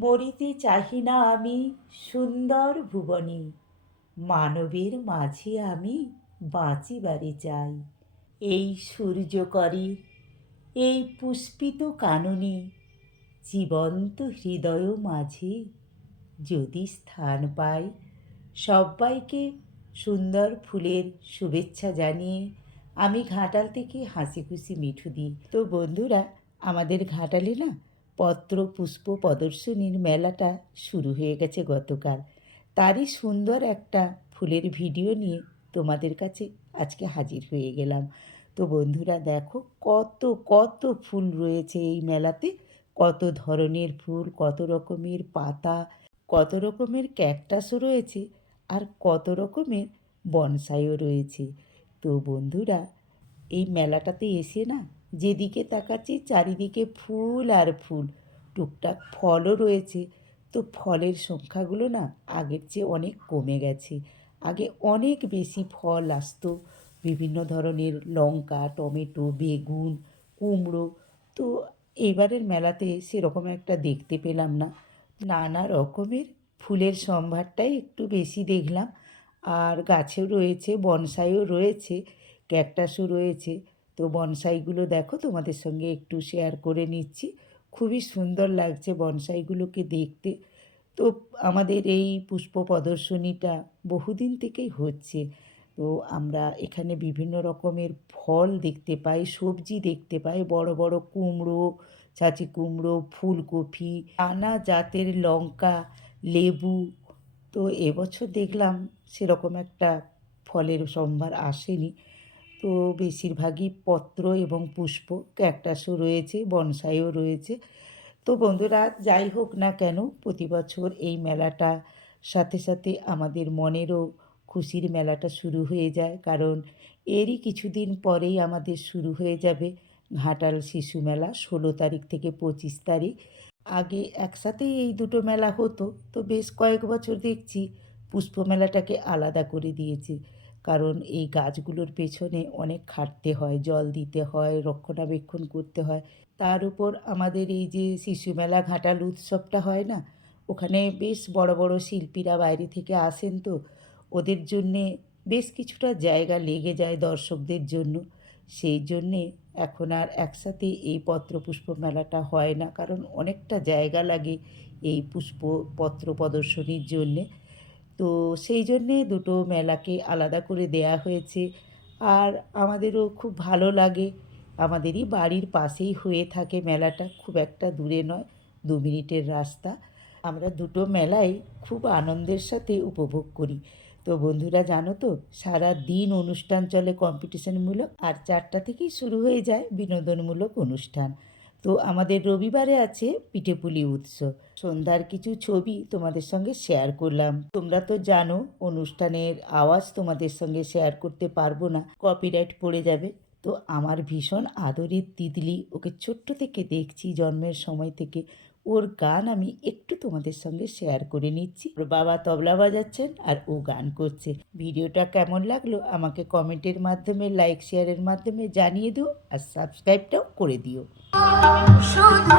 মরিতে চাহি না আমি সুন্দর ভুবনে, মানবের মাঝে আমি বাঁচিবারে চাই। এই সূর্যকরের এই পুষ্পিত কাননে, জীবন্ত হৃদয় মাঝে যদি স্থান পাই, সব্বাইকে সুন্দর ফুলের শুভেচ্ছা জানিয়ে আমি ঘাটাল থেকে হাসি খুশি মিঠু দিই। তো বন্ধুরা, আমাদের ঘাটালে না পত্র পুষ্প প্রদর্শনীর মেলাটা শুরু হয়ে গেছে গতকাল। তারই সুন্দর একটা ফুলের ভিডিও নিয়ে তোমাদের কাছে আজকে হাজির হয়ে গেলাম। তো বন্ধুরা দেখো, কত কত ফুল রয়েছে এই মেলাতে, কত ধরনের ফুল, কত রকমের পাতা, কত রকমের ক্যাকটাসও রয়েছে, আর কত রকমের বনসাইও রয়েছে। তো বন্ধুরা, এই মেলাটাতে এসে না যেদিকে তাকাচ্ছি চারিদিকে ফুল আর ফুল, টুকটাক ফলও রয়েছে। তো ফলের সংখ্যাগুলো না আগের চেয়ে অনেক কমে গেছে। আগে অনেক বেশি ফল আসতো, বিভিন্ন ধরনের লঙ্কা, টমেটো, বেগুন, কুমড়ো। তো এবারের মেলাতে সেরকম একটা দেখতে পেলাম না। নানা রকমের ফুলের সম্ভারটাই একটু বেশি দেখলাম। আর গাছেও রয়েছে, বনসাইও রয়েছে, ক্যাকটাসও রয়েছে। তো বনসাইগুলো দেখো তোমাদের সঙ্গে একটু শেয়ার করে নিচ্ছি। খুবই সুন্দর লাগছে বনসাইগুলোকে দেখতে। তো আমাদের এই পুষ্প প্রদর্শনীটা বহুদিন থেকেই হচ্ছে। তো আমরা এখানে বিভিন্ন রকমের ফল দেখতে পাই, সবজি দেখতে পাই, বড় বড় কুমড়ো, ছাঁচি কুমড়ো, ফুলকপি, নানা জাতের লঙ্কা, লেবু। তো এবছর দেখলাম সেরকম একটা ফলের সম্ভার আসেনি। তো বেশিরভাগই পত্র এবং পুষ্প, ক্যাকটাসও রয়েছে, বনসাইও রয়েছে। তো বন্ধুরা, যাই হোক না কেন, প্রতি বছর এই মেলাটা সাথে সাথে আমাদের মনেরও খুশির মেলাটা শুরু হয়ে যায়। কারণ এরই কিছুদিন পরেই আমাদের শুরু হয়ে যাবে ঘাটাল শিশু মেলা, 16 তারিখ থেকে 25 তারিখ। আগে একসাথেই এই দুটো মেলা হতো, তো বেশ কয়েক বছর দেখছি পুষ্প মেলাটাকে আলাদা করে দিয়েছে। কারণ এই গাছগুলোর পেছনে অনেক খাটতে হয়, জল দিতে হয়, রক্ষণাবেক্ষণ করতে হয়। তার উপর আমাদের এই যে শিশু মেলা ঘাটাল উৎসবটা হয় না, ওখানে বেশ বড় বড় শিল্পীরা বাইরে থেকে আসেন। তো ওদের জন্যে বেশ কিছুটা জায়গা লেগে যায় দর্শকদের জন্য। সেই জন্যে এখন আর একসাথে এই পত্রপুষ্প মেলাটা হয় না, কারণ অনেকটা জায়গা লাগে এই পত্র প্রদর্শনীর জন্যে। তো সেই জন্যে দুটো মেলাকে আলাদা করে দেয়া হয়েছে। আর আমাদেরও খুব ভালো লাগে। আমাদেরই বাড়ির পাশেই হয়ে থাকে মেলাটা, খুব একটা দূরে নয়, 2 মিনিটের রাস্তা। আমরা দুটো মেলাই খুব আনন্দের সাথে উপভোগ করি। তো বন্ধুরা, জানো তো, সারা দিন অনুষ্ঠান চলে কম্পিটিশনমূলক, আর 4টা থেকেই শুরু হয়ে যায় বিনোদনমূলক অনুষ্ঠান। তো আমাদের রবিবারে আছে পিঠেপুলি উৎসব। সন্ধ্যার কিছু ছবি তোমাদের সঙ্গে শেয়ার করলাম। তোমরা তো জানো অনুষ্ঠানের আওয়াজ তোমাদের সঙ্গে শেয়ার করতে পারবো না, কপিরাইট পড়ে যাবে। তো আমার ভীষণ আদরের তিতলি, ওকে ছোট্ট থেকে দেখছি জন্মের সময় থেকে, ওর গান আমি একটু তোমাদের সঙ্গে শেয়ার করে নিচ্ছি। ওর বাবা তবলা বাজাচ্ছেন আর ও গান করছে। ভিডিওটা কেমন লাগলো আমাকে কমেন্টের মাধ্যমে, লাইক শেয়ারের মাধ্যমে জানিয়ে দিও, আর সাবস্ক্রাইবটাও করে দিও। শুধু